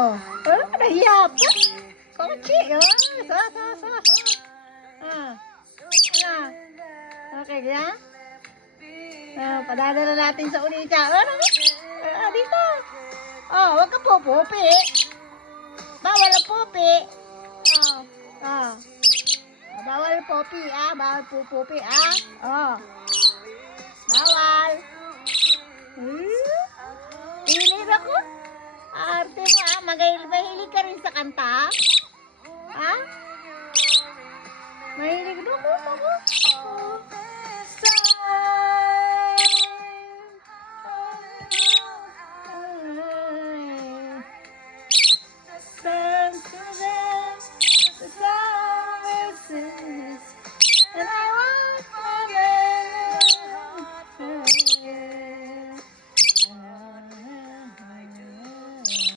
Oh, nahiya pa. Kochi, oh. Sa. Ah, ano? Okay, ya? Padadala natin sa Unita. Dito. Oh, huwag ka pupupi. Bawal ang pupi. Oh. Bawal pupi, bawal pupupi, Oh. Bawal. Hilig ako. Arte mo, mahilig ka rin sa kanta? Mahilig ako.